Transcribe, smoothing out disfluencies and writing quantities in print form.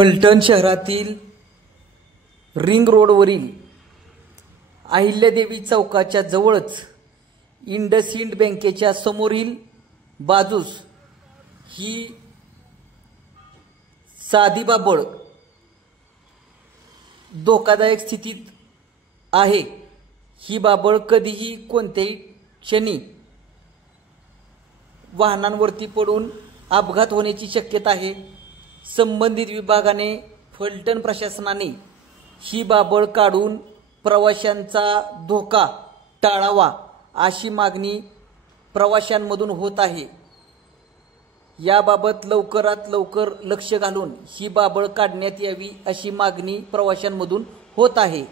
फलटण शहरातील रिंग रोडवरील अहिल्यादेवी चौकाच्या जवळच इंडसइंड बँकेच्या समोरील बाजूस ही साधी बाबळ धोकादायक स्थितीत आहे। ही बाबळ कधीही कोणत्याही क्षणी वाहनांवरती पडून अपघात होण्याची शक्यता आहे। संबंधित विभागाने फलटण प्रशासनाने ही बाबळ काढून प्रवाशांचा धोका टाळावा अशी मागणी प्रवाशांमधून होत आहे। याबाबत लवकरात लवकर लक्ष घालून ही बाबळ काढण्यात यावी अशी मागणी प्रवाशांमधून होत आहे।